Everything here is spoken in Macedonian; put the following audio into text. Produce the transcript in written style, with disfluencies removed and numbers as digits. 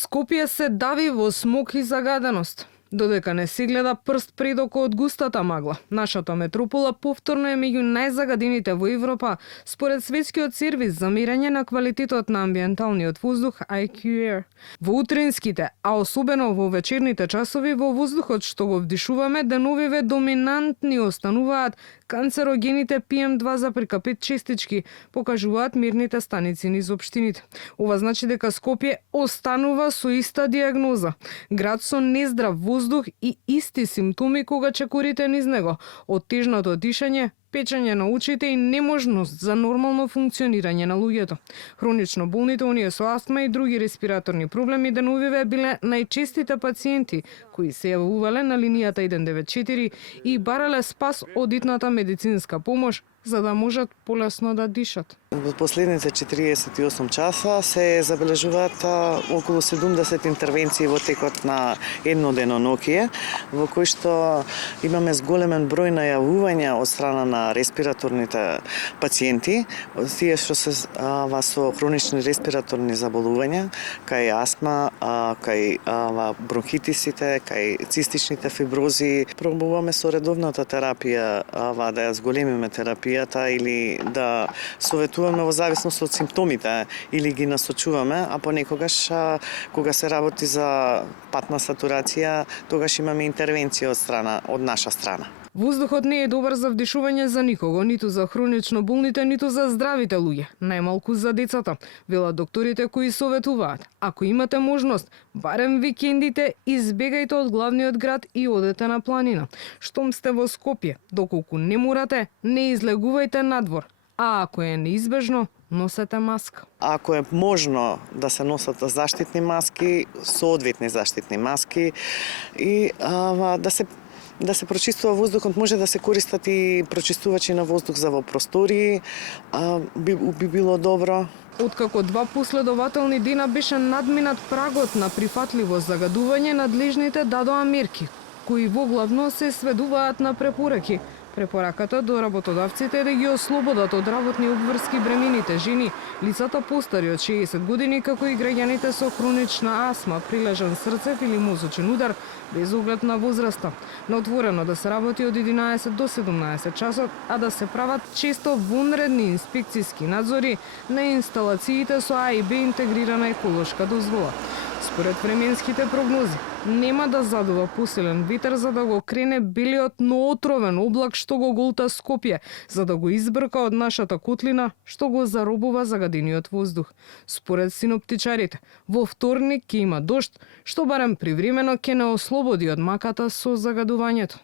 Скопје се дави во смог и загаденост. Додека не се гледа прст предоко од густата магла, нашата метропола повторно е меѓу најзагадените во Европа, според светскиот сервис за мерење на квалитетот на амбиенталниот воздух IQAir. Во утринските, а особено во вечерните часови, во воздухот што го вдишуваме, деновиве доминантни остануваат канцерогените PM2,5 честички, покажуваат мерните станици низ општините. Ова значи дека Скопје останува со иста диагноза. Град со нездрав воздух и исти симптоми кога чекорите низ него, оттежнато дишење, печење на очите и неможност за нормално функционирање на луѓето. Хронично болните, оние со астма и други респираторни проблеми, деновиве биле најчестите пациенти кои се јавувале на линијата 194 и барале спас од итната медицинска помош за да можат полесно да дишат. Во последните 48 часа се забележуваат околу 70 интервенции во текот на едно денонокие, во кои што имаме зголемен број најавувања од страна на респираторните пациенти, тие што се со хронични респираторни заболувања, кај астма, кај бронхитисите, кај цистичните фибрози. Пробуваме со редовната терапија да ја зголемиме терапијата или да советуваме во зависност од симптомите или ги насочуваме, а понекогаш кога се работи за патна сатурација, тогаш имаме интервенција од наша страна. Воздухот не е добар за вдишување за никого, ниту за хронично болните, ниту за здравите луѓе, најмалку за децата, велат докторите кои советуваат. Ако имате можност, барем викендите избегајте од главниот град и одете на планина. Штом сте во Скопје, доколку не морате, не излегувајте надвор. А ако е неизбежно, носете маска. Ако е можно да се носат заштитни маски, соодветни заштитни маски и да се прочистува воздухот, може да се користат и прочистувачи на воздух за во простории, би било добро. Откако 2 последователни дена беше надминат прагот на прифатливо загадување, надлежните дадоа мерки, кои воглавно се сведуваат на препораки. Препораката до работодавците е да ги ослободат од работни обврски бремените жени, лицата постари од 60 години, како и граѓаните со хронична астма, прилежан срцев или мозочен удар, без оглед на возраста. На отворено да се работи од 11 до 17 часот, а да се прават често вонредни инспекцијски надзори на инсталациите со А и Б интегрирана еколошка дозвола. Според временските прогнози, нема да задува посилен ветер за да го крене белиот, но отровен облак што го голта Скопје, за да го избрка од нашата котлина што го заробува загадениот воздух. Според синоптичарите, во вторник ќе има дожд, што барем привремено ќе не ослободи од маката со загадувањето.